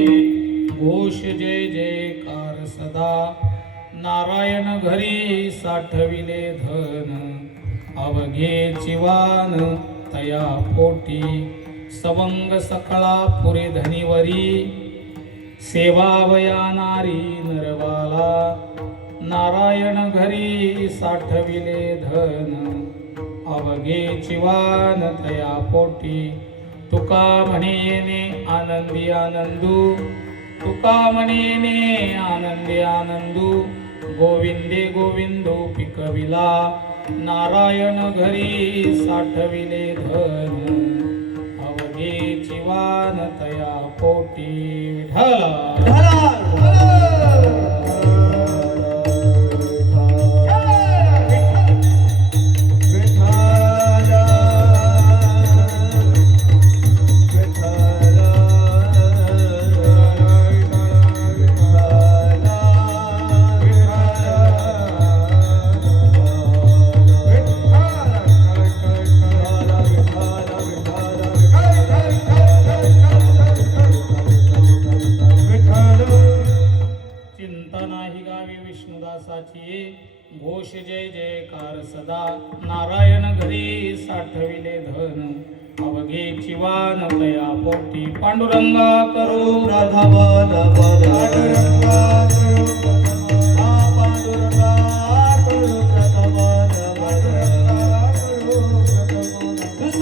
घोष जय जयकार सदा नारायण घरी साठविले धन अवघे चिवान तया पोटी सवंग सकळा पुरे धनीवरी सेवावया नारी नरवाला नारायण घरी साठविले धन अवघे चिवान तया पोटी तुका म्हणेने आनंदी आनंदू तुका म्हणेने आनंदी आनंदू गोविंदे गोविंदो पिकविला नारायण घरी साठविले धन अवघे चिवान तया पोटी विठ्ठला घोष जय जयकार सदा नारायण घरी साठविले धन अवघे चिवान तया पोटी पांडुरंगा करो राधावान पांडुरंगा करो राधावान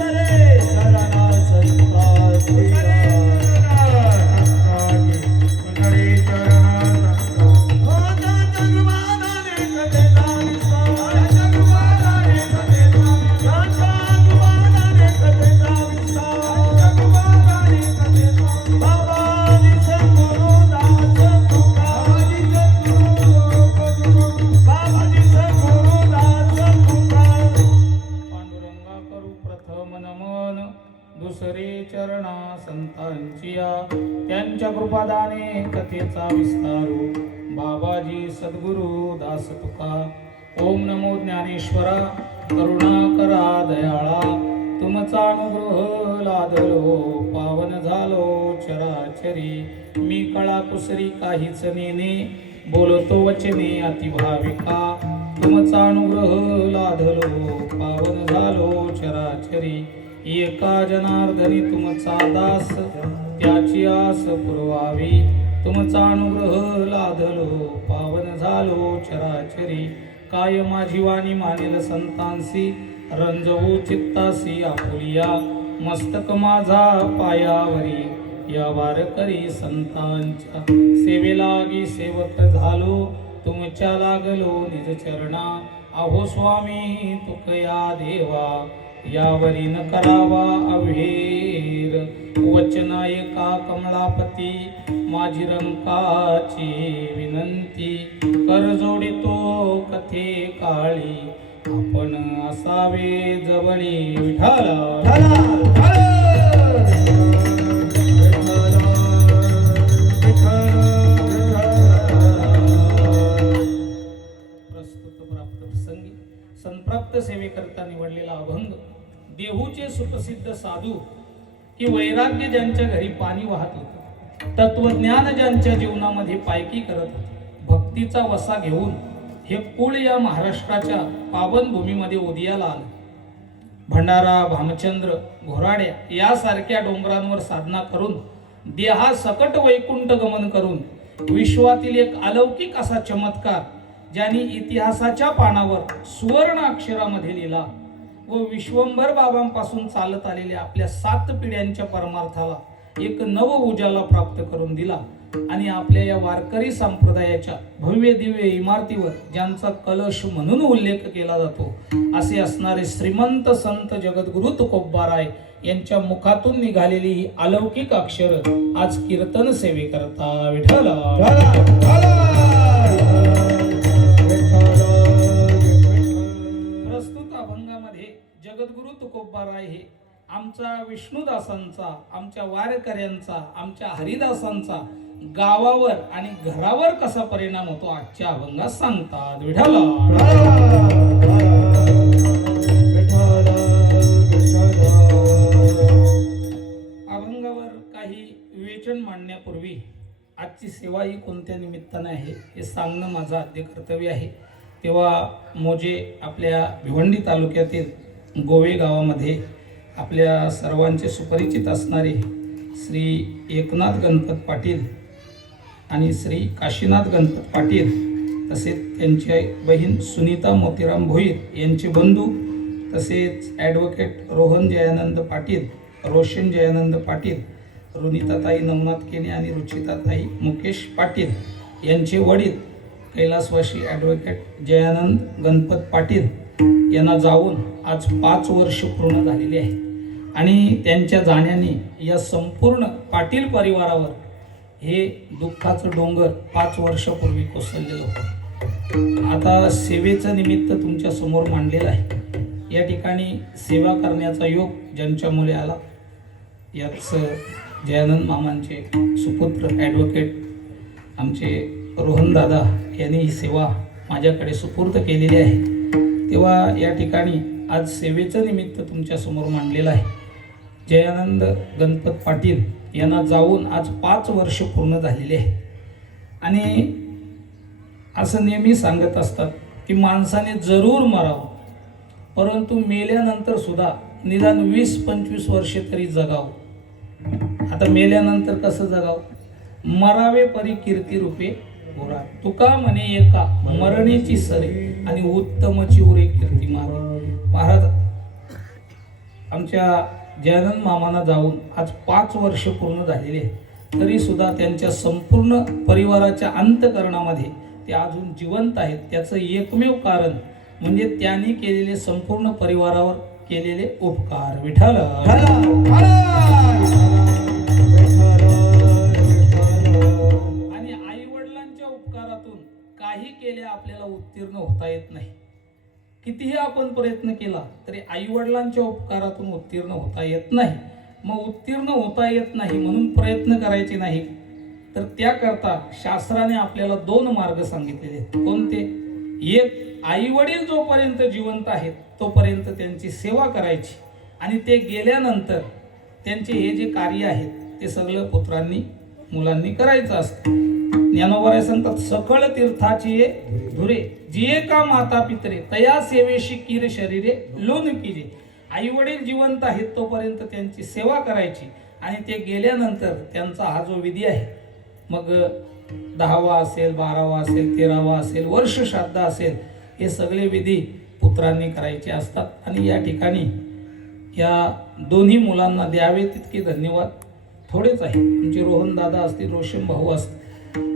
दुसरे शरणा संताची दुसरे चरणा संतांचिया त्यांच्या कृपादाने कथेचा विस्तारू बाबाजी सद्गुरु दास तुका ओम नमो ज्ञानेश्वरा करुणा करा दयाळा तुमचा अनुग्रह लादलो पावन झालो चराचरी मी कळा कुसरी काहीच नेने बोलतो वचने अतिभाविका तुमचा अनुग्रह लादलो पावन झालो चराचरी एका जनार्दनी तुमचा दास त्याची आस पुरवावी तुमचा अनुग्रह लादलो पावन झालो चराचरी काय माझी वाणी मानेल संतांसी रंजवू चित्तासी आपुलिया मस्तक माझा पायावरी या वारकरी संतांच्या सेवेलागी सेवक झालो तुमच्या लागलो निज चरणा अहो स्वामी तुकया देवा यावरी न करावा अभेर वचनायका कमलापती माझी रंकाची विनंती कर जोडितो कथे काळी आपण असावे जवळी विठ्ठला संप्राप्त सेवेकरता निवडलेला अभंग देहूचे सुप्रसिद्ध साधू की वैराग्य ज्यांच्या घरी पाणी वाहत होतं तत्वज्ञान ज्यांच्या जीवनामध्ये पायकी करत होते भक्तीचा वसा घेऊन हे कुळ या महाराष्ट्राच्या पावन भूमीमध्ये उदयाला आलं भंडारा भामचंद्र घोराड्या यासारख्या डोंगरांवर साधना करून देहा सकट वैकुंठ गमन करून विश्वातील एक अलौकिक असा चमत्कार ज्यांनी इतिहासाच्या पानावर सुवर्ण अक्षरामध्ये लिहिला व विश्वंभर बाबांपासून चालत आलेल्या आपल्या 7 पिढ्यांच्या परमार्थाला एक नव उजाला प्राप्त करून दिला आणि आपल्या या वारकरी संप्रदायाच्या भव्य दिव्य इमारतीवर ज्यांचा कलश म्हणून उल्लेख केला जातो असे असणारे श्रीमंत संत जगद्गुरु तुकोबाराय यांच्या मुखातून निघालेली ही अलौकिक अक्षर आज कीर्तन सेवे करता विठ्ठला जगद्गुरु तुकोबाराय हे आमचा विष्णुदासांचा आमच्या वारकऱ्यांचा आमच्या हरिदासांचा गावावर आणि घरावर कसा परिणाम होतो आजच्या अभंगात सांगतात विठ्ठला अभंगावर काही विवेचन मांडण्यापूर्वी आजची सेवा ही कोणत्या निमित्ताने आहे हे सांगणं माझं आद्य कर्तव्य आहे. तेव्हा मोजे आपल्या भिवंडी तालुक्यातील गोवे गावामध्ये आपल्या सर्वांचे सुपरिचित असणारे श्री एकनाथ गणपत पाटील आणि श्री काशीनाथ गणपत पाटील तसेच त्यांची बहीण सुनीता मोतीराम भोईर यांचे बंधू तसेच ॲडव्होकेट रोहन जयानंद पाटील, रोशन जयानंद पाटील, रुनिताताई नवनाथ केने आणि रुचिताताई मुकेश पाटील यांचे वडील कैलासवासी ॲडव्होकेट जयानंद गणपत पाटील यांना जाऊन आज 5 वर्ष पूर्ण झालेली आहे. आणि त्यांच्या जाण्याने या संपूर्ण पाटील परिवारावर हे दुःखाचं डोंगर 5 वर्षापूर्वी कोसळलेलं होतं. आता सेवेचं निमित्त तुमच्या समोर मांडलेलं आहे. या ठिकाणी सेवा करण्याचा योग ज्यांच्यामुळे आला याच जयानंद मामांचे सुपुत्र ॲडव्होकेट आमचे रोहन दादा यांनी ही सेवा माझ्याकडे सुपूर्द केलेली आहे. तेव्हा या ठिकाणी आज सेवेचं निमित्त तुमच्यासमोर मांडलेलं आहे. जयानंद गणपत पाटील यांना जाऊन आज 5 वर्ष पूर्ण झालेले आहे. आणि असं नेहमी सांगत असतात की माणसाने जरूर मरावं, परंतु मेल्यानंतर सुद्धा निदान 20-25 वर्षे तरी जगावं. आता मेल्यानंतर कसं जगावं? मरावे परी कीर्ती रूपे गोरा, तुका म्हणे एका मरणेची सरे आणि उत्तमची उरे कीर्ती मागे. महाराज आमच्या जयानंद मामांना जाऊन आज 5 वर्ष पूर्ण झालेले तरी सुद्धा त्यांच्या संपूर्ण परिवाराच्या अंतःकरणामध्ये ते अजून जिवंत आहेत. त्याचं एकमेव कारण म्हणजे त्यांनी केलेले संपूर्ण परिवारावर केलेले उपकार. विठ्ठल आणि आई वडिलांच्या उपकारातून काही केले आपल्याला उत्तीर्ण होता येत नाही. कितीही आपण प्रयत्न केला तरी आई वडिलांच्या उपकारातून उत्तीर्ण होता येत नाही. मग उत्तीर्ण होता येत नाही म्हणून प्रयत्न करायचे नाही, तर त्याकरता शास्त्राने आपल्याला 2 मार्ग सांगितलेले आहेत. कोणते? एक, आई वडील जोपर्यंत जिवंत आहेत तोपर्यंत त्यांची सेवा करायची आणि ते गेल्यानंतर त्यांचे हे जे कार्य आहेत ते सगळं पुत्रांनी मुलांनी करायचं असतं. ज्ञानोबा सांगतात सकळ तीर्थाची धुरे जिये का माता पितरे तया सेवेशी कीर शरीरे लोन कीजे. आई वडील जिवंत आहेत तोपर्यंत त्यांची सेवा करायची आणि ते गेल्यानंतर त्यांचा हा जो विधी आहे, मग 10वा असेल, 12वा असेल, 13वा असेल, वर्ष श्राद्ध असेल, हे सगळे विधी पुत्रांनी करायचे असतात. आणि या ठिकाणी या दोन्ही मुलांना द्यावे तितके धन्यवाद थोडेच आहे. आमचे रोहन दादा असतील, रोशन भाऊ असतील,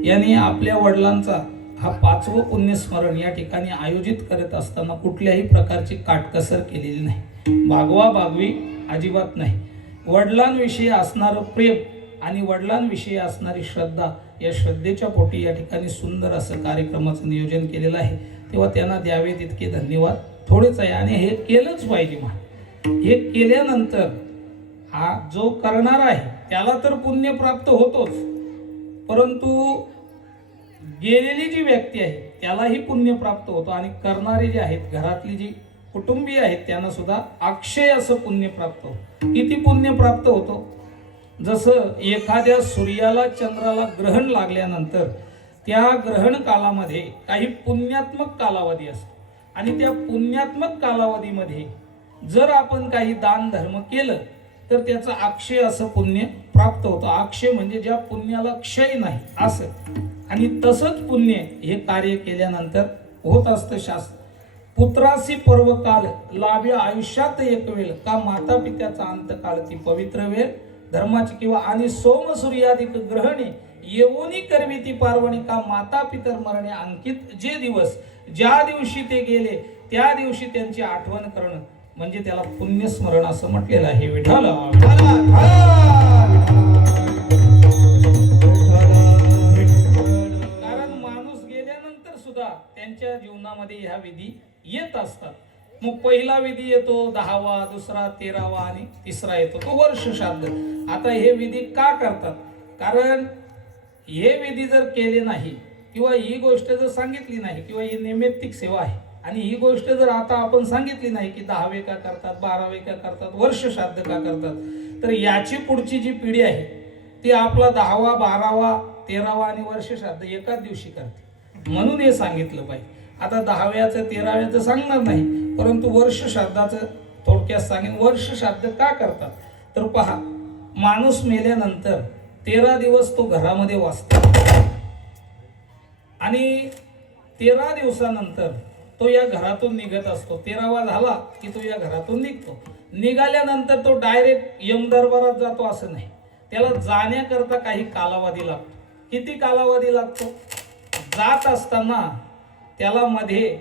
यांनी आपल्या वडिलांचा हा 5वं पुण्यस्मरण या ठिकाणी आयोजित करत असताना कुठल्याही प्रकारची काटकसर केलेली नाही. भागवा भागवी अजिबात नाही. वडिलांविषयी असणारं प्रेम आणि वडिलांविषयी असणारी श्रद्धा, या श्रद्धेच्या पोटी या ठिकाणी सुंदर असं कार्यक्रमाचं नियोजन केलेलं आहे. तेव्हा त्यांना द्यावे तितके धन्यवाद थोडेच आहे. आणि हे केलंच पाहिजे. हे केल्यानंतर हा जो करणार आहे त्याला तर पुण्य प्राप्त होतोच, परंतु गेलेली जी व्यक्ती आहे त्यालाही पुण्य प्राप्त होतो. आणि करणारे जे आहेत, घरातली जी कुटुंबीय आहेत, त्यांना सुद्धा अक्षय असं पुण्य प्राप्त होतं. किती पुण्य प्राप्त होतो? जसं एखाद्या सूर्याला चंद्राला ग्रहण लागल्यानंतर त्या ग्रहण कालामध्ये काही पुण्यात्मक कालावधी असतो आणि त्या पुण्यात्मक कालावधीमध्ये जर आपण काही दान धर्म केलं तर त्याचं अक्षय असं पुण्य प्राप्त होतं. अक्षय म्हणजे ज्या पुण्याला क्षय नाही असं. आणि तसंच पुण्य हे कार्य केल्यानंतर होत असतं. शास्त्र पुत्रासी पर्व काल लाभ्य आयुष्यात एक वेळ का माता पित्याचा अंतकाळ ती पवित्र वेळ धर्माची किंवा आणि सोम सूर्यादिक ग्रहणे येवोनी करवी ती पार्वणी का माता पितर मरणे अंकित जे दिवस. ज्या दिवशी ते गेले त्या दिवशी त्यांची आठवण करणं म्हणजे त्याला पुण्यस्मरण असं म्हटलेलं आहे. विठ्ठल कारण माणूस गेल्यानंतर सुद्धा त्यांच्या जीवनामध्ये ह्या विधी येत असतात. मग पहिला विधी येतो 10वा, दुसरा 13वा आणि तिसरा येतो तो वर्ष श्राद्ध. आता हे विधी का करतात? कारण हे विधी जर केले नाही किंवा ही गोष्ट जर सांगितली नाही किंवा ही नैमित्तिक सेवा आहे आणि ही गोष्ट जर आता आपण सांगितली नाही की 10वे का करतात, 12वे का करतात, वर्ष श्राद्ध का करतात, तर याची पुढची जी पिढी आहे ती आपला 10वा 12वा 13वा आणि वर्ष श्राद्ध एकाच दिवशी करते, म्हणून हे सांगितलं पाहिजे. आता 10व्याचं 13व्याचं सांगणार नाही, परंतु वर्ष श्राद्धाचं थोडक्यात सांगेन. वर्ष श्राद्ध का करतात तर पहा, माणूस मेल्यानंतर 13 दिवस तो घरामध्ये वाचतो आणि 13 दिवसानंतर तो या घरातून निघत असतो. 13वा झाला की तो या घरातून निघतो. निघाल्यानंतर तो डायरेक्ट यमदरबारात जातो असं नाही, त्याला जाण्याकरता काही कालावधी लागतो. किती कालावधी लागतो? जात असताना त्याला मध्ये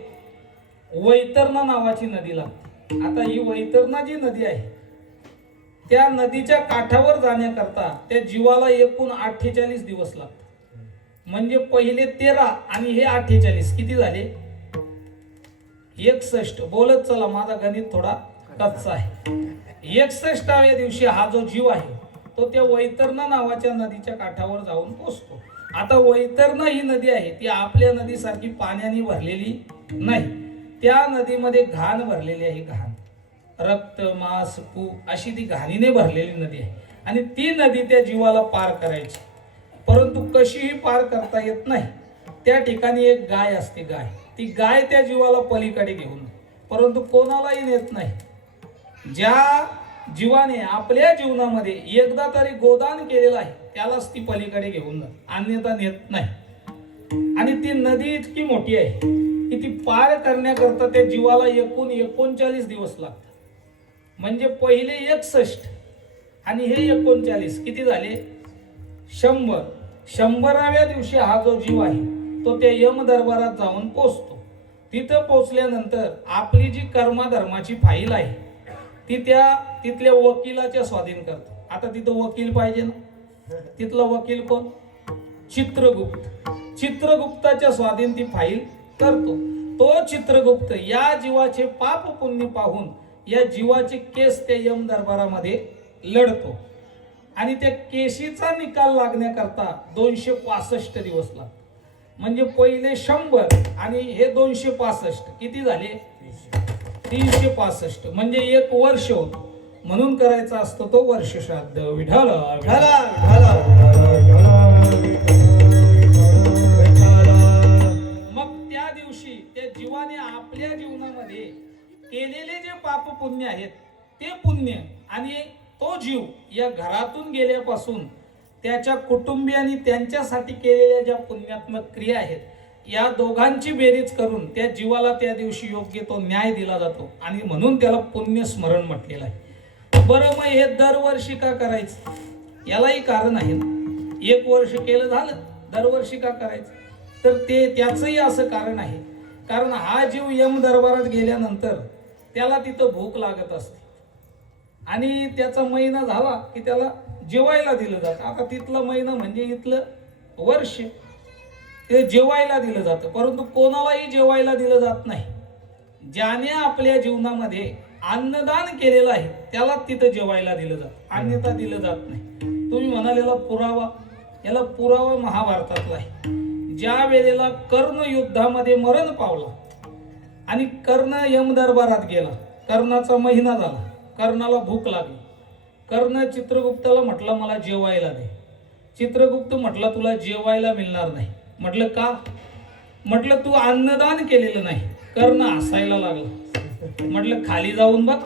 वैतरणा नावाची नदी लागते. आता ही वैतरणा जी नदी आहे त्या नदीच्या काठावर जाण्याकरता त्या जीवाला एकूण 48 दिवस लागतात. म्हणजे पहिले 13 आणि हे 48 किती झाले? 61. बोलत चला, माझा गणित थोडा कच्चा आहे. 61व्या दिवशी हा जो जीव आहे तो त्या वैतरणा नावाच्या नदीच्या काठावर जाऊन पोहोचतो. आता वैतरणा ही नदी आहे ती आपल्या नदीसारखी पाण्याने भरलेली नाही. त्या नदीमध्ये घाण भरलेली आहे. घाण, रक्त, मांस, पू अशी ती घाणीने भरलेली नदी आहे आणि ती नदी त्या जीवाला पार करायची, परंतु कशीही पार करता येत नाही. त्या ठिकाणी एक गाय असते. ती गाय त्या जीवाला पलीकडे घेऊन, परंतु कोणालाही नेत नाही. ज्या जीवाने आपल्या जीवनामध्ये एकदा तरी गोदान केलेलं आहे त्यालाच ती पलीकडे घेऊन जाते, अन्यथा नेत नाही. आणि ती नदी इतकी मोठी आहे की ती पार करण्याकरता त्या जीवाला एकूण 39 दिवस लागतात. म्हणजे पहिले 61 आणि हे 39 किती झाले? 100. 100व्या दिवशी हा जो जीव आहे तो त्या यम दरबारात जाऊन पोचतो. तिथं पोचल्यानंतर आपली जी कर्मधर्माची फाईल आहे ती तिथल्या वकिलाच्या स्वाधीन करतो. आता तिथं वकील पाहिजे ना, तिथला वकील कोण? चित्रगुप्त. चित्रगुप्ताच्या स्वाधीन ती फाईल करतो. तो चित्रगुप्त या जीवाचे पाप पुण्य पाहून या जीवाचे केस त्या यम दरबारामध्ये लढतो आणि त्या केशीचा निकाल लागण्याकरता 265 दिवस लागतात. म्हणजे पहिले 100 आणि हे 265 किती झाले? 365. म्हणजे 1 वर्ष होत. म्हणून करायचा असतो तो वर्ष श्राद्ध. विठ्ठल मग त्या दिवशी त्या जीवाने आपल्या जीवनामध्ये केलेले जे पाप पुण्य आहेत ते पुण्य आणि तो जीव या घरातून गेल्यापासून त्याच्या कुटुंबियांनी त्यांच्यासाठी केलेल्या ज्या पुण्यात्मक क्रिया आहेत या दोघांची बेरीज करून त्या जीवाला त्या दिवशी योग्य तो न्याय दिला जातो आणि म्हणून त्याला पुण्य स्मरण म्हटलेलं आहे. बरं, मग हे दरवर्षी का करायचं? यालाही कारण आहे ना. 1 वर्ष केलं झालं, दरवर्षी का करायचं? तर त्याचंही असं कारण आहे. कारण हा जीव यम दरबारात गेल्यानंतर त्याला तिथं भूक लागत असते आणि त्याचा महिना झाला की त्याला जेवायला दिलं जातं. आता तिथला महिना म्हणजे इथलं वर्ष ते जेवायला दिलं जातं, परंतु कोणालाही जेवायला दिलं जात नाही. ज्याने आपल्या जीवनामध्ये अन्नदान केलेलं आहे त्याला तिथं जेवायला दिलं जातं, अन्यथा दिलं जात नाही. तुम्ही म्हणालेला पुरावा, याला पुरावा महाभारतातला आहे. ज्या वेळेला कर्ण युद्धामध्ये मरण पावला आणि कर्ण यम दरबारात गेला, कर्णाचा महिना झाला, कर्णाला भूक लागली. कर्ण चित्रगुप्ताला म्हटलं मला जेवायला दे. चित्रगुप्त म्हटला तुला जेवायला मिळणार नाही. म्हटलं का? म्हटलं तू अन्नदान केलेलं नाही. कर्ण हसायला लागला. म्हटलं खाली जाऊन बघ.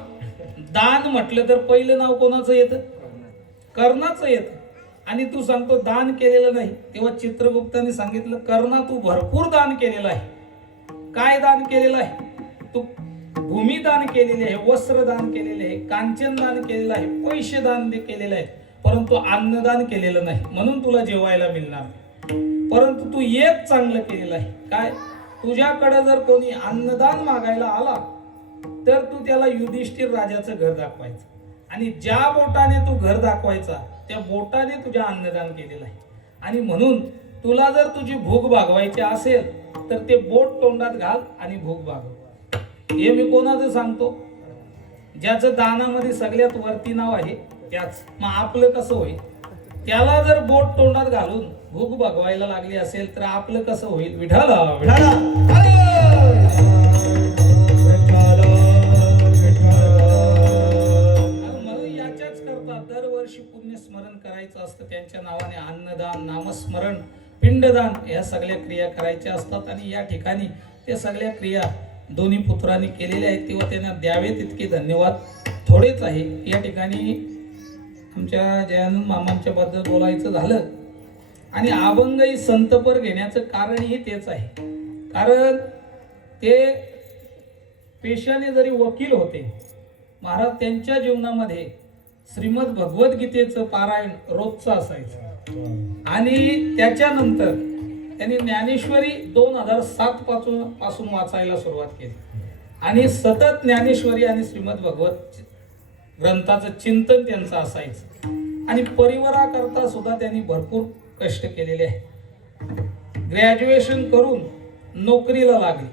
दान म्हटलं तर पहिलं नाव कोणाचं येतं? कर्णाचं येतं. आणि तू सांगतो दान केलेलं नाही. तेव्हा चित्रगुप्ताने सांगितलं कर्णा तू भरपूर दान केलेलं आहे. काय दान केलेलं आहे? तू भूमी दान केलेले आहे, वस्त्र दान केलेले आहे, कांचन दान केलेलं आहे, पैसे दान केलेले आहे, परंतु अन्नदान केलेलं नाही. म्हणून तुला जेवायला मिळणार नाही. परंतु तू एक चांगलं केलेलं आहे. काय? तुझ्याकडे जर कोणी अन्नदान मागायला आला तर तू त्याला युधिष्ठिर राजाचं घर दाखवायचं आणि ज्या बोटाने तू घर दाखवायचा त्या बोटाने तुझ्या अन्नदान केलेलं आहे. आणि म्हणून तुला जर तुझी भूक भागवायची असेल तर ते बोट तोंडात घाल आणि भूक भागव. हे मी कोणाचं सांगतो? ज्याचं दानामध्ये सगळ्यात वरती नाव आहे त्याच. मग आपलं कसं होईल? त्याला जर बोट तोंडात घालून भूक भागवायला लागली असेल तर आपलं कसं होईल? विठ्ठल म्हणून याच्याच करता दरवर्षी पुण्य स्मरण करायचं. करायचं असतं, त्यांच्या नावाने अन्नदान, नामस्मरण, पिंडदान या सगळ्या क्रिया करायच्या असतात. आणि या ठिकाणी त्या सगळ्या क्रिया दोन्ही पुत्रांनी केलेल्या आहेत, तेव्हा त्यांना द्यावेत इतके धन्यवाद थोडेच आहे. या ठिकाणी आमच्या जयानंद मामांच्या बद्दल बोलायचं झालं आणि अभंगही संतपर घेण्याचं कारणही तेच आहे. कारण ते पेशाने जरी वकील होते, महाराज त्यांच्या जीवनामध्ये श्रीमद भगवद्गीतेचं पारायण रोजचं असायचं. आणि त्याच्यानंतर त्यांनी ज्ञानेश्वरी 2007 पासून वाचायला सुरुवात केली आणि सतत ज्ञानेश्वरी आणि श्रीमद भगवत ग्रंथाचं चिंतन त्यांचं असायचं. आणि परिवाराकरता सुद्धा त्यांनी भरपूर कष्ट केलेले आहे. ग्रॅज्युएशन करून नोकरीला लागले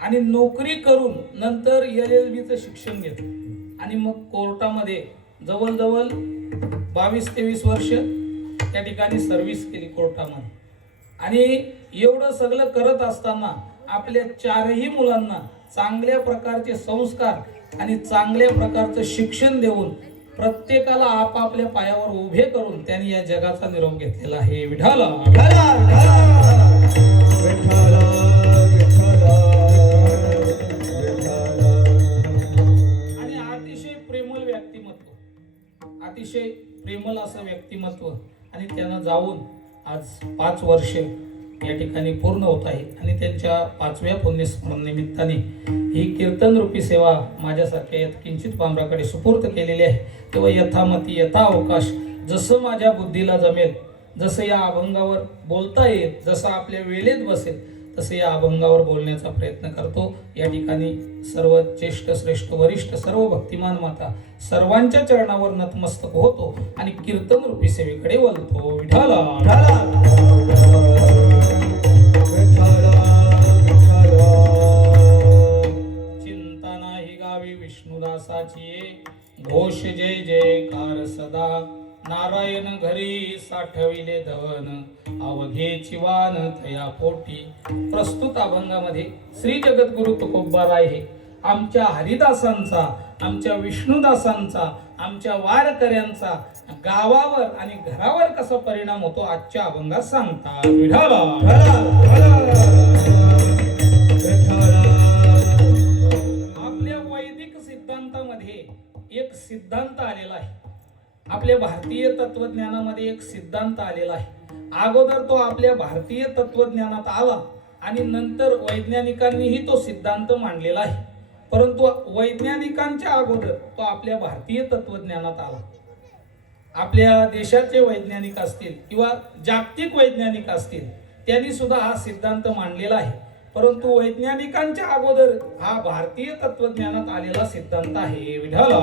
आणि नोकरी करून नंतर LLB चं शिक्षण घेतलं आणि मग कोर्टामध्ये जवळजवळ 22-23 वर्ष त्या ठिकाणी सर्व्हिस केली कोर्टामध्ये. आणि एवढं सगळं करत असताना आपल्या 4ही मुलांना चांगल्या प्रकारचे संस्कार आणि चांगल्या प्रकारचं शिक्षण देऊन प्रत्येकाला आपापल्या पायावर उभे करून त्यांनी या जगाचा निरोप घेतलेला आहे. विठाला आणि अतिशय प्रेमळ व्यक्तिमत्व, अतिशय प्रेमळ असं व्यक्तिमत्व. आणि त्यांना जाऊन आज 5 वर्ष या ठिकाणी पूर्ण होत आहे. आणि त्यांच्या 5व्या पुण्यस्मरण निमित्ताने ही कीर्तन रूपी सेवा माझ्यासारख्या किंचित पामराकडे सुपूर्त केलेली आहे. तेव्हा यथामती यथा अवकाश, जसं माझ्या बुद्धीला जमेल, जसं या अभंगावर बोलता येईल, जसं आपल्या वेळेत बसेल तसं या अभंगावर बोलण्याचा प्रयत्न करतो. या ठिकाणी सर्व ज्येष्ठ श्रेष्ठ वरिष्ठ सर्व भक्तिमान माता सर्वांच्या चरणावर नतमस्तक होतो आणि कीर्तन रूपी सेवेकडे वळतो. विठाला चिंता नाही गावी विष्णुदासाची, घोष जय जयकार सदा. नारायण घरी साठविले धन, अवघेची वान थया पोटी. प्रस्तुत अभंगामध्ये श्री जगद्गुरु तुकोबाराय हे आमच्या हरिदासांचा, आमच्या विष्णुदासांचा, आमच्या वारकऱ्यांचा गावावर आणि घरावर कसा परिणाम होतो आजच्या अभंगात सांगतात. विठाला आपल्या वैदिक सिद्धांतामध्ये एक सिद्धांत आलेला आहे. आपल्या भारतीय तत्वज्ञानामध्ये एक सिद्धांत आलेला आहे. अगोदर तो आपल्या भारतीय तत्वज्ञानात आला आणि नंतर वैज्ञानिकांनीही तो सिद्धांत मांडलेला आहे. परंतु वैज्ञानिकांच्या अगोदर तो आपल्या भारतीय तत्वज्ञानात आला. आपल्या देशाचे वैज्ञानिक असतील किंवा जागतिक वैज्ञानिक असतील त्यांनी सुद्धा हा सिद्धांत मांडलेला आहे. परंतु वैज्ञानिकांच्या अगोदर हा भारतीय तत्वज्ञानात आलेला सिद्धांत आहे. विठाला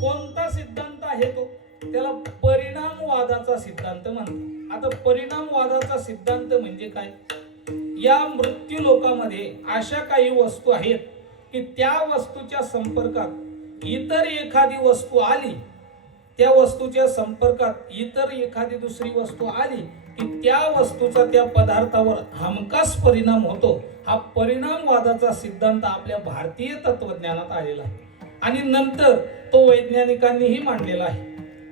कोणता सिद्धांत आहे तो? त्याला परिणामवादाचा सिद्धांत म्हणतात. आता परिणामवादाचा सिद्धांत म्हणजे काय? या मृत्यू लोकामध्ये अशा काही वस्तू आहेत की त्या वस्तूच्या संपर्कात इतर एखादी वस्तू आली, त्या वस्तूच्या संपर्कात इतर एखादी दुसरी वस्तू आली की त्या वस्तूचा त्या पदार्थावर हमखास परिणाम होतो. हा परिणामवादाचा सिद्धांत आपल्या भारतीय तत्वज्ञानात आलेला आहे आणि नंतर तो वैज्ञानिकांनीही मांडलेला आहे.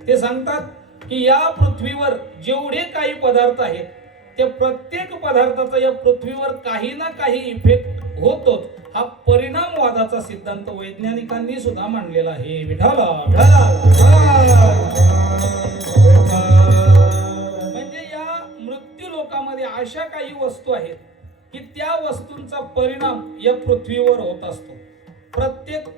ते सांगतात की या पृथ्वीवर जेवढे काही पदार्थ आहेत त्या प्रत्येक पदार्थाचा या पृथ्वीवर काही ना काही इफेक्ट होतोच. हा परिणामवादाचा सिद्धांत वैज्ञानिकांनी सुद्धा मांडलेला आहे. विठाला म्हणजे या मृत्यू लोकामध्ये अशा काही वस्तू आहेत की त्या वस्तूंचा परिणाम या पृथ्वीवर होत असतो. प्रत्येक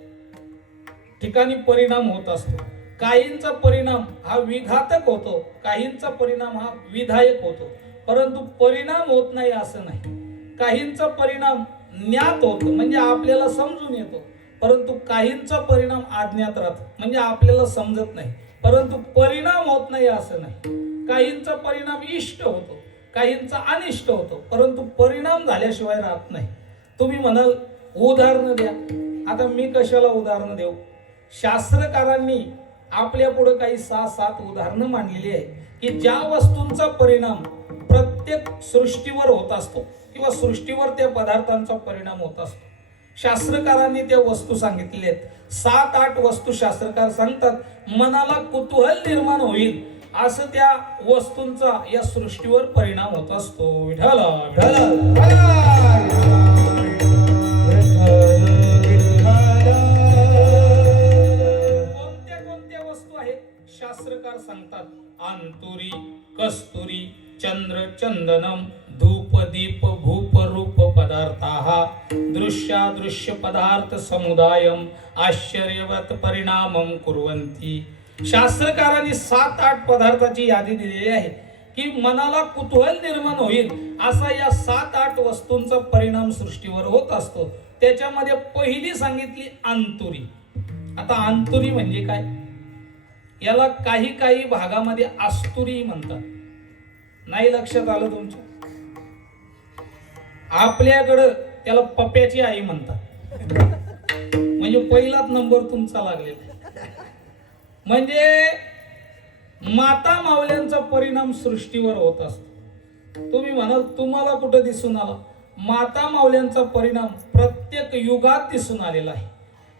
ठिकाणी परिणाम होत असतो. काहींचा परिणाम हा विघातक होतो, काहींचा परिणाम हा विधायक होतो. परंतु परिणाम होत नाही असं नाही. काहींचा परिणाम ज्ञात होतो म्हणजे आपल्याला समजून येतो, परंतु काहींचा परिणाम अज्ञात राहतो म्हणजे आपल्याला समजत नाही. परंतु परिणाम होत नाही असं नाही. काहींचा परिणाम इष्ट होतो, काहींचा अनिष्ट होतो, परंतु परिणाम झाल्याशिवाय राहत नाही. तुम्ही म्हणाल उदाहरणं द्या. आता मी कशाला उदाहरणं देऊ? शास्त्रकारांनी आपल्या पुढे काही 6-7 उदाहरणं मांडलेली आहे की ज्या वस्तूंचा परिणाम प्रत्येक सृष्टीवर होत असतो किंवा सृष्टीवर त्या पदार्थांचा परिणाम होत असतो. शास्त्रकारांनी त्या वस्तू सांगितलेल्या आहेत. 7-8 वस्तू शास्त्रकार सांगतात. मनाला कुतूहल निर्माण होईल असं त्या वस्तूंचा या सृष्टीवर परिणाम होत असतो. विठ्ठल कोणत्या कोणत्या वस्तू आहेत शास्त्रकार सांगतात. अंतुरी, कस्तुरी, चंद्र, चंदनम, धूप, दीप, भूप, रूप पदार्थाः, दृश्यादृश्य पदार्थ समुदायम, आश्चर्यवत परिणामम कुर्वन्ति. शास्त्रकारांनी 7-8 पदार्थाची यादी दिलेली आहे की मनाला कुतूहल निर्माण होईल असा या 7-8 वस्तूंचा परिणाम सृष्टीवर होत असतो. त्याच्यामध्ये पहिली सांगितली अंतुरी. आता अंतुरी म्हणजे काय? याला काही काही भागामध्ये आस्तुरी म्हणतात. नाही लक्षात आलं तुमच्या? आपल्याकडं त्याला पप्याची आई म्हणतात. म्हणजे पहिलाच नंबर तुमचा लागलेला. म्हणजे माता मावल्यांचा परिणाम सृष्टीवर होत असतो. तुम्ही म्हणाल तुम्हाला कुठं दिसून आला? माता मावल्यांचा परिणाम प्रत्येक युगात दिसून आलेला आहे.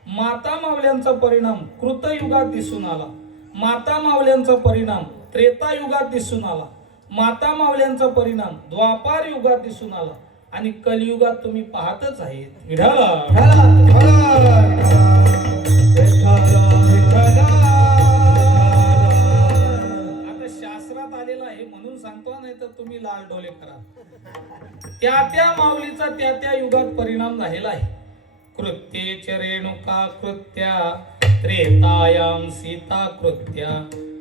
माता मावल्यांचा परिणाम कृतयुगात दिसून आला. माता मावल्यांचा परिणाम त्रेता युगात दिसून आला. माता मावल्यांचा परिणाम द्वापार युगात दिसून आला आणि कलियुगात तुम्ही पाहतच आहेत. आता शास्त्रात आलेला आहे म्हणून सांगतो, नाही तर तुम्ही लाल डोले करा. त्या त्या माऊलीचा त्या त्या युगात परिणाम झालेला आहे. कृत्येच रेणुका कृत्या, त्रेतायाम सीता कृत्या,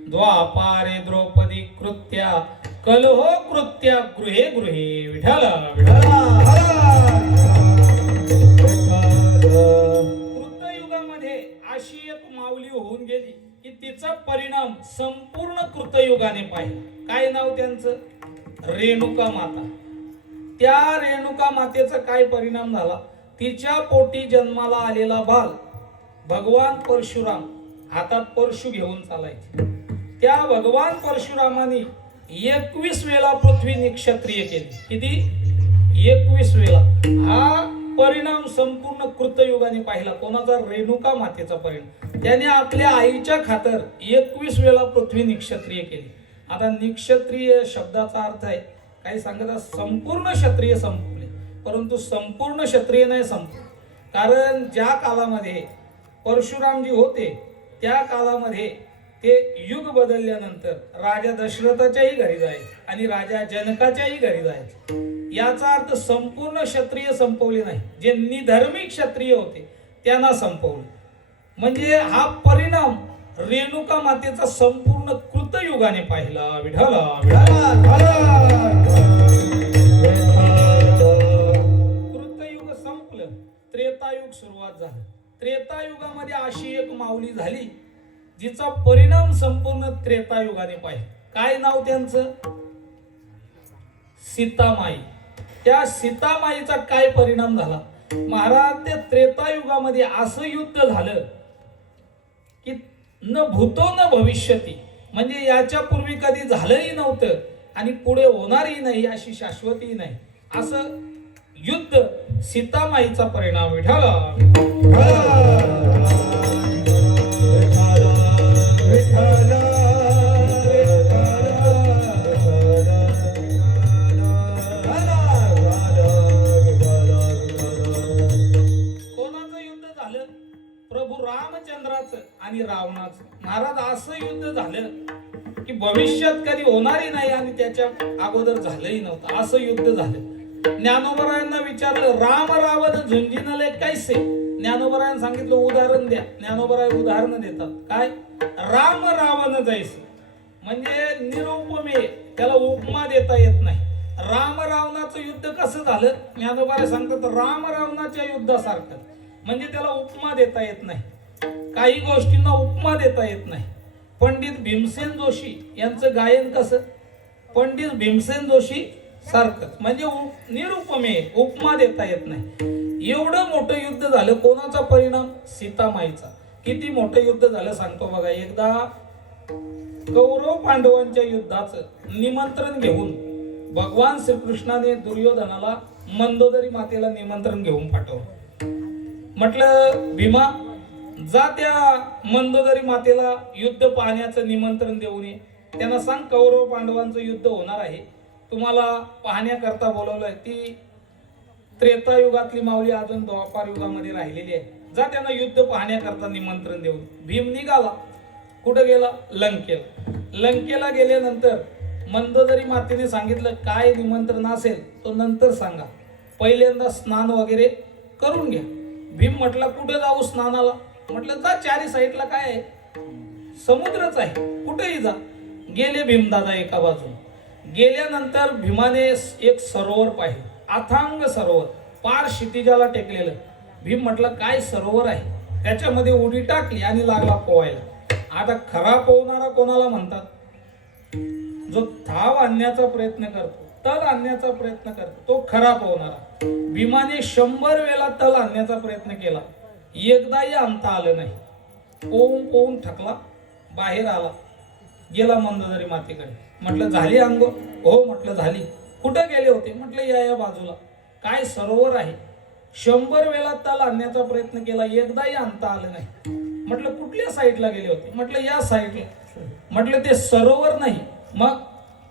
द्वापारे द्रौपदी कृत्या, कलहो कृत्या गृहे गृहे. विठ्ठल कृतयुगामध्ये अशी एक माऊली होऊन गेली की तिचा परिणाम संपूर्ण कृतयुगाने पाहिला. काय नाव त्यांचं? रेणुका माता. त्या रेणुका मातेचा काय परिणाम झाला? तिच्या पोटी जन्माला आलेला बाल भगवान परशुराम हातात परशु घेऊन चालायचे. त्या भगवान परशुरामाने 21 वेळा पृथ्वी निक्षत्रिय केली. किती? 21 वेळा. हा परिणाम संपूर्ण कृतयुगाने पाहिला. कोणाचा? रेणुका मातेचा परिणाम. त्याने आपल्या आईच्या खातर 21 वेळा पृथ्वी निक्षत्रिय केली. आता निक्षत्रिय शब्दाचा अर्थ आहे, काही सांगतात संपूर्ण क्षत्रिय संपले, परंतु संपूर्ण क्षत्रिय नाही संपले. कारण ज्या कालामध्ये परशुरामजी होते त्या कालामध्ये ते युग बदलल्यानंतर राजा दशरथाच्याही घरी जायचे आणि राजा जनकाच्याही घरी जायचे. याचा अर्थ संपूर्ण क्षत्रिय संपवले नाही, जे निधर्मी क्षत्रिय होते त्यांना संपवले. म्हणजे हा परिणाम रेणुका मातेचा संपूर्ण कृतयुगाने पाहिला. विठ्ठला कृतयुग संपलं, त्रेतायुग सुरुवात झालं. त्रेतायुगामध्ये अशी एक माऊली झाली जिचा परिणाम संपूर्ण त्रेतायुगाने पाहिला. काय नाव त्यांचं? सीतामाई. त्या सीतामाईचा काय परिणाम झाला? महाराज, त्या त्रेतायुगामध्ये असं युद्ध झालं की न भूतो न भविष्यती, म्हणजे याच्या पूर्वी कधी झालंही नव्हतं आणि पुढे होणारही नाही, अशी शाश्वती नाही. असं युद्ध सीतामाईचा परिणाम. कोणाचं युद्ध झालं? प्रभू रामचंद्राचं आणि रावणाचं. महाराज, असं युद्ध झालं की भविष्यात कधी होणारही नाही आणि त्याच्या अगोदर झालंही नव्हतं, असं युद्ध झालं. ज्ञानोबरायांना विचारलं, राम रावण झुंजीनले कैसे? ज्ञानोबरायांना सांगितलं उदाहरण द्या. ज्ञानोबराय उदाहरण देतात. काय? राम रावण जैसे, म्हणजे निरुपमेय, त्याला उपमा देता येत नाही. राम रावणाचं युद्ध कसं झालं? ज्ञानोबराय सांगतात राम रावणाच्या युद्धासारखं, म्हणजे त्याला उपमा देता येत नाही. काही गोष्टींना उपमा देता येत नाही. पंडित भीमसेन जोशी यांचं गायन कसं? पंडित भीमसेन जोशी सारखंच, म्हणजे निरुपमेय, उपमा देता येत नाही. एवढं मोठं युद्ध झालं. कोणाचा परिणाम? सीतामाईचा. किती मोठं युद्ध झालं सांगतो बघा. एकदा कौरव पांडवांच्या युद्धाचं निमंत्रण घेऊन भगवान श्रीकृष्णाने दुर्योधनाला मंदोदरी मातेला निमंत्रण घेऊन पाठवलं. म्हटलं भीमा जा त्या मंदोदरी मातेला युद्ध पाहण्याचं निमंत्रण देऊन ये. त्यांना सांग कौरव पांडवांचं युद्ध होणार आहे, तुम्हाला पाहण्याकरता बोलवलंय. ती त्रेतायुगातली माऊली अजून द्वापार युगामध्ये राहिलेली आहे. जा त्यांना युद्ध पाहण्याकरता निमंत्रण देऊन. भीम निघाला. कुठं गेला? लंकेला. लंकेला गेल्यानंतर मंदोदरी मातेने सांगितलं काय निमंत्रण असेल तो नंतर सांगा, पहिल्यांदा स्नान वगैरे करून घ्या. भीम म्हटला कुठे जाऊ स्नानाला? म्हटलं जा चारी साईडला काय आहे, समुद्रच आहे, कुठेही जा. गेले भीमदादा एका बाजूला. गेल्यानंतर भीमाने एक सरोवर पाहिलं, अथांग सरोवर, पार क्षितिजाला टेकलेलं. भीम म्हटलं काय सरोवर आहे, त्याच्यामध्ये उडी टाकली आणि लागला पोहायला. आता खरा पोहणारा कोणाला म्हणतात? जो थाव आणण्याचा प्रयत्न करतो, तल आणण्याचा प्रयत्न करतो, तो खरा पोहणारा. भीमाने 100 वेळा तल आणण्याचा प्रयत्न केला, एकदाही आणता आलं नाही. पोहून पोहून थकला, बाहेर आला, गेला मंदोदरी मातेकडे. म्हटलं झाली अंघोळ? हो म्हटलं झाली. कुठं गेले होते? म्हटलं या बाजूला. काय सरोवर आहे, 100 वेळा तल आणण्याचा प्रयत्न केला, एकदाही आणता आलं नाही. म्हटलं कुठल्या साईडला गेले होते? म्हटलं या साईडला. म्हटलं ते सरोवर नाही. मग?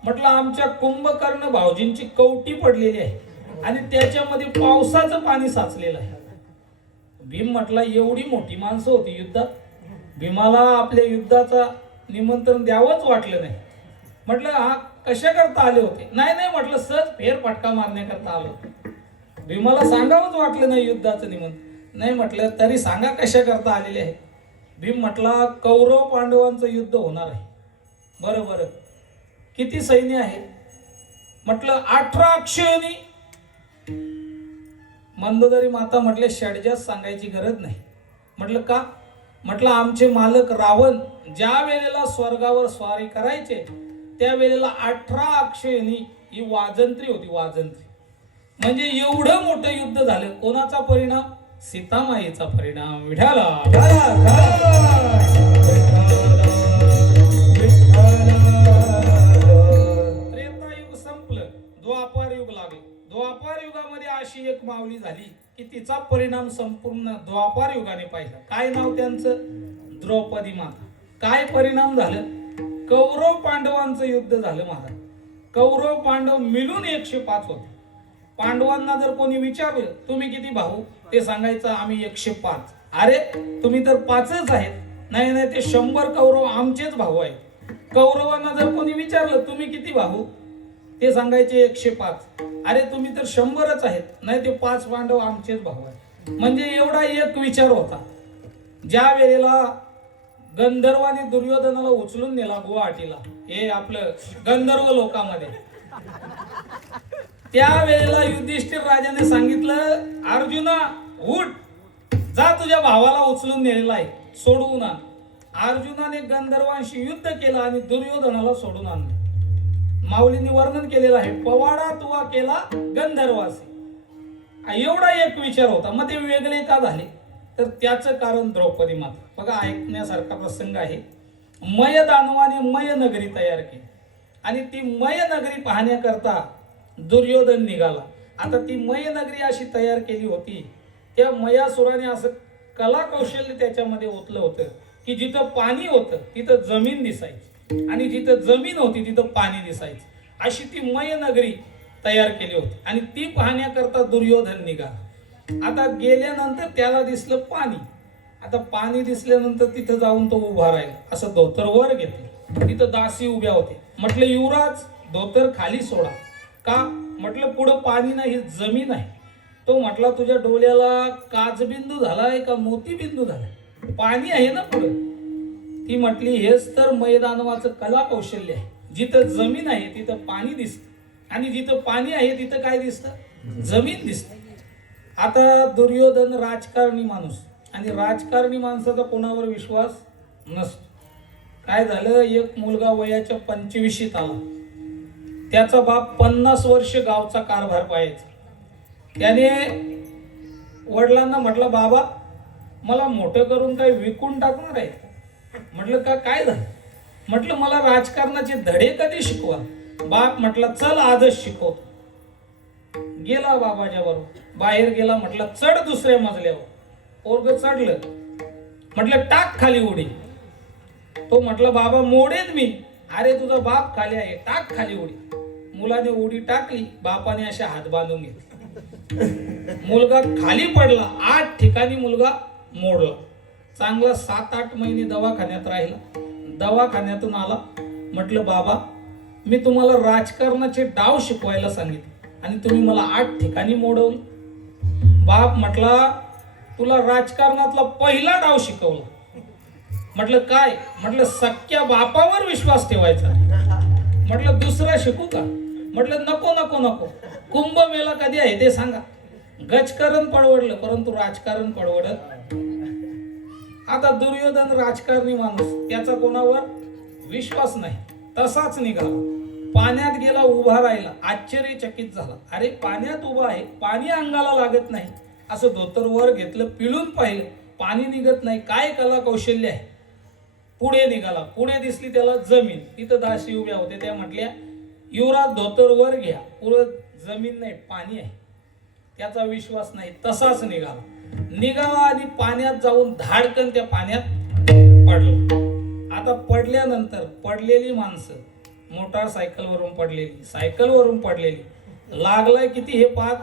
म्हटलं आमच्या कुंभकर्ण भाऊजींची कवटी पडलेली आहे आणि त्याच्यामध्ये पावसाचं पाणी साचलेलं आहे. भीम म्हटला एवढी मोठी माणसं होती युद्धात, भीमाला आपल्या युद्धाचा निमंत्रण द्यावंच वाटलं नाही. म्हटलं हा कशा करता आले होते? नाही नाही म्हटलं सहज फेर फटका मारण्याकरता आलो. भीमाला सांगावंच वाटलं नाही युद्धाचं निमंत्रण. नाही म्हटलं तरी सांगा कशा करता आलेले आहे. भीम म्हटला कौरव पांडवांचं युद्ध होणार आहे. बरं बरं किती सैन्य आहे? म्हटलं 18 अक्षयोनी. मंदोदरी माता म्हटले षड्जास सांगायची गरज नाही. म्हटलं का? म्हटलं आमचे मालक रावण ज्या वेळेला स्वर्गावर स्वारी करायचे त्या वेळेला 18 अक्षयोनी ही वाजंत्री होती, वाजंत्री. म्हणजे एवढं मोठं युद्ध झालं. कोणाचा परिणाम? सीतामाईचा परिणाम. विठाला त्रेतायुग संपलं, द्वापार युग लागलं. द्वापार युगामध्ये अशी एक माऊली झाली की तिचा परिणाम संपूर्ण द्वापार युगाने पाहिला. काय नाव त्यांचं? द्रौपदी माता. काय परिणाम झालं? कौरव पांडवांचं युद्ध झालं महाराज. कौरव पांडव मिळून 105 होते. पांडवांना जर कोणी विचारलं तुम्ही किती भाऊ, ते सांगायचं आम्ही 105. अरे तुम्ही तर 5च आहेत. नाही नाही ते 100 कौरव आमचेच भाऊ आहेत. कौरवांना जर कोणी विचारलं तुम्ही किती भाऊ, ते सांगायचे 105. अरे तुम्ही तर 100च आहेत. नाही ते 5 पांडव आमचेच भाऊ आहेत. म्हणजे एवढा एक विचार होता. ज्या वेळेला गंधर्वाने दुर्योधनाला उचलून नेला गुवाहाटीला, हे आपलं गंधर्व लोकांमध्ये, त्या वेळेला युधिष्ठिर राजाने सांगितलं अर्जुना उठ, जा तुझ्या भावाला उचलून नेलेला आहे, सोडवून आण. अर्जुनाने गंधर्वांशी युद्ध केलं आणि दुर्योधनाला सोडून आणलं. माऊलींनी वर्णन केलेलं आहे, पवाडा तुवा केला गंधर्वासी. एवढा एक विचार होता. मग ते वेगळे का झाले? तर त्याचं कारण द्रौपदी माता. बघा ऐकण्यासारखा प्रसंग आहे. मय दानवाने मय नगरी तयार केली आणि ती मय नगरी पाहण्याकरता दुर्योधन निघाला. आता ती मय नगरी अशी तयार केली होती, त्या मयासुराने असं कला कौशल्य त्याच्यामध्ये ओतलं होतं की जिथं पाणी होतं तिथं जमीन दिसायची आणि जिथं जमीन होती तिथं पाणी दिसायचं. अशी ती मय नगरी तयार केली होती आणि ती पाहण्याकरता दुर्योधन निघाला. आता गेल्यानंतर त्याला दिसलं पाणी. आता पाणी दिसल्यानंतर तिथं जाऊन तो उभा राहिला, असं धोतर वर घेतलं. तिथं दासी उभ्या होते. म्हटलं युवराज धोतर खाली सोडा. का? म्हटलं पुढं पाणी नाही, जमीन आहे. तो म्हटला तुझ्या डोळ्याला काचबिंदू झालाय का मोतीबिंदू झालाय? पाणी आहे ना पुढं. ती म्हटली हेच तर मैदानवाचं कला कौशल्य आहे. जिथं जमीन आहे तिथं पाणी दिसतं आणि जिथं पाणी आहे तिथं काय दिसतं? जमीन दिसतं. आता दुर्योधन राजकारणी माणूस आणि राजकारणी माणसाचा कोणावर विश्वास नसतो. काय झालं, एक मुलगा वयाच्या 25शीत आला. त्याचा बाप 50 वर्ष गावचा कारभार पाहायचा. त्याने वडिलांना म्हटलं बाबा मला मोठं करून काही विकून टाकणार आहे. म्हटलं का काय झालं? म्हटलं मला राजकारणाचे धडे कधी शिकवा. बाप म्हटला चल आजच शिकवतो. गेला बाबाच्या बरोबर बाहेर गेला. म्हटलं चढ दुसऱ्या मजल्यावर. पोरग चढलं. म्हटलं टाक खाली उडी. तो म्हटलं बाबा मोडेन मी. अरे तुझा बाप खाली आहे, टाक खाली उडी. मुलाने उडी टाकली, बापाने असे हात बांधून घेतले. मुलगा खाली पडला, 8 ठिकाणी मुलगा मोडला. चांगला 7-8 महिने दवाखान्यात राहिला. दवाखान्यातून आला. म्हटलं बाबा मी तुम्हाला राजकारणाचे डाव शिकवायला सांगितले आणि तुम्ही मला 8 ठिकाणी मोडवलं. बाप म्हटला तुला राजकारणातला पहिला डाव शिकवला. म्हटलं काय? म्हटलं सख्या बापावर विश्वास ठेवायचा. म्हटलं दुसरा शिकू का? म्हटलं नको नको नको. कुंभमेळा कधी आहे ते सांगा. गजकरण परवडलं परंतु राजकारण परवडत. आता दुर्योधन राजकारणी माणूस, त्याचा कोणावर विश्वास नाही. तसाच निघाला. पाण्यात गेला, उभा राहिला. आश्चर्यचकित झाला. अरे पाण्यात उभा आहे, पाणी अंगाला लागत नाही. असं धोतर वर घेतलं, पिळून पाहिलं, पाणी निघत नाही. काय कला कौशल्य आहे. पुढे निघाला. पुढे दिसली त्याला जमीन. तिथं दासी उभ्या होत्या. त्या म्हटल्या युवराज धोतर वर घ्या. पुढं जमीन नाही, पाणी आहे. त्याचा विश्वास नाही. तसाच निघाला आणि पाण्यात जाऊन धाडकन त्या पाण्यात पडला. आता पडल्यानंतर पडलेली माणसं, मोटारसायकलवरून पडलेली, सायकलवरून पडलेली, लागलाय किती हे पाहत.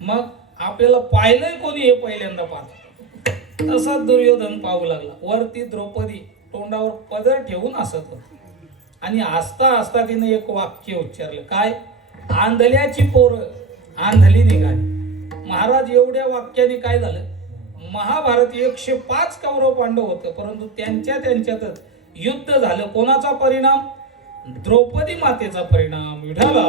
मग आपल्याला पाहिलंय कोणी हे पहिल्यांदा पाहत. तसाच दुर्योधन पाहू लागला. वरती द्रौपदी तोंडावर पदर ठेवून हसत होती आणि हसता हसता तिने एक वाक्य उच्चारलं. काय? आंधल्याची पोरं आंधली निघाली. महाराज एवढ्या वाक्याने काय झालं? महाभारत 105 कौरव पांडव होतं परंतु त्यांच्यातच युद्ध झालं. कोणाचा परिणाम? द्रौपदी मातेचा परिणाम. विठाला